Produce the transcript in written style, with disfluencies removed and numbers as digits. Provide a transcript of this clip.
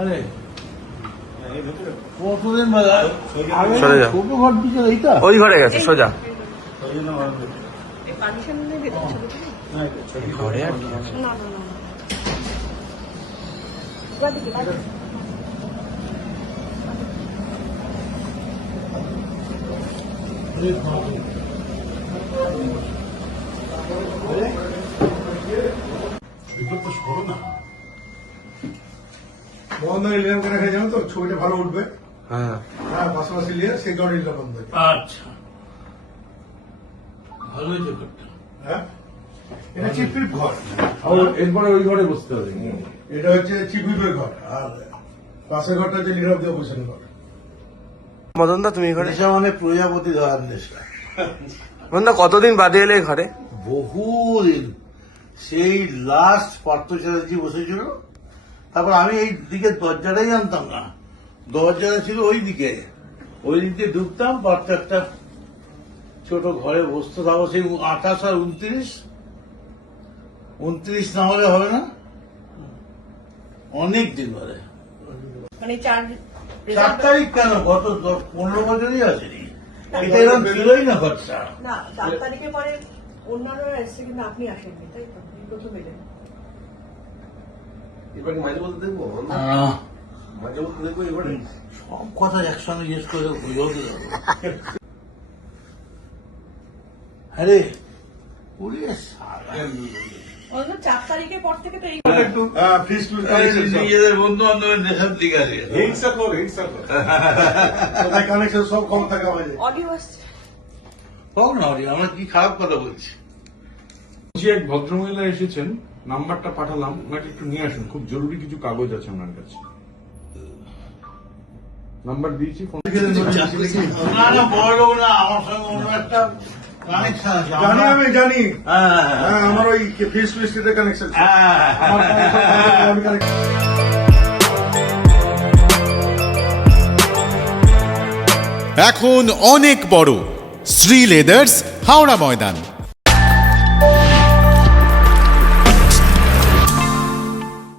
আরে কতদিন ছোট ঘর দিচ্ছে এইটা ওই ঘরে গেছে সোজা ঘরে আর মোহনদাকে নিলাম কেন খাই জানো তো, ছবিটা ভালো উঠবে। হ্যাঁ হ্যাঁ, পাশাপাশি নিয়ে সেই কারণে নিলাম বন্ধ। আচ্ছা ভালো হয়েছে ঘরটা। হ্যাঁ, এটা চিপির ঘর, এরপরে ওই ঘরে বসতে হবে। এটা হচ্ছে চিপির ঘর, আর পাশের ঘরটা হচ্ছে নীরব দেব বসেন ঘর। মদন দা তুমি এই ঘরে নেশা মানে প্রজাপতি দেওয়ার নেশা। মদন দা কতদিন বাদে এলে এই ঘরে? বহুদিন, সেই লাস্ট পার্থ চ্যাটার্জি বসেছিল, তারপর আমি এই দিকে দরজাটাই জানতাম না, দরজাটা ছিল ওই দিকে, ওই দিক দিয়ে ঢুকতাম, পার্থ একটা ছোট ঘরে বসতে থাকবো। সেই 28 আর 29 না হলে হবে না, অনেক দিন ধরে। মানে 4 তারিখ কেন, গত 15 বছরই আসেনি, এটা এরকম ছিলই না খরচা। না 4 তারিখে পরে অন্যান্যরা এসছে, কিন্তু আপনি আসেননি, তাই তো? প্রথম এলেন। এবারে মাঝে বলতে দেখবো, মাঝে বলতে দেখবো এবারে। সব কথা একসঙ্গে জিজ্ঞেস করে বুঝতে যাবো। আরে ওরে সারা অন্য 4 তারিখের পর থেকে তো এই হ্যাঁ, ফিস টুস কানেকশন সব। নিজেদের বন্ধু বান্ধবের দেশের দিকে আছে। হিংসা কর, হিংসা কর। কোথায় কানেকশন সব কম থাকে আমাদের। অডিও আসছে। হোক না, আমরা কি খারাপ কথা বলছি? এক ভদ্রমহিলা এসেছেন, নাম্বারটা পাঠালাম, ওনাকে একটু নিয়ে আসুন, খুব জরুরি কিছু কাগজ আছে ওনার কাছে। নাম্বার দিয়েছি, ফোন না না, বড় লোক না, আমার সঙ্গে অন্য একটা কানেকশন আছে। জানি, আমি জানি। হ্যাঁ হ্যাঁ, আমার ওই ফিস টুসের কানেকশন। এখন অনেক বড় শ্রী লেদার্স হাওড়া ময়দান।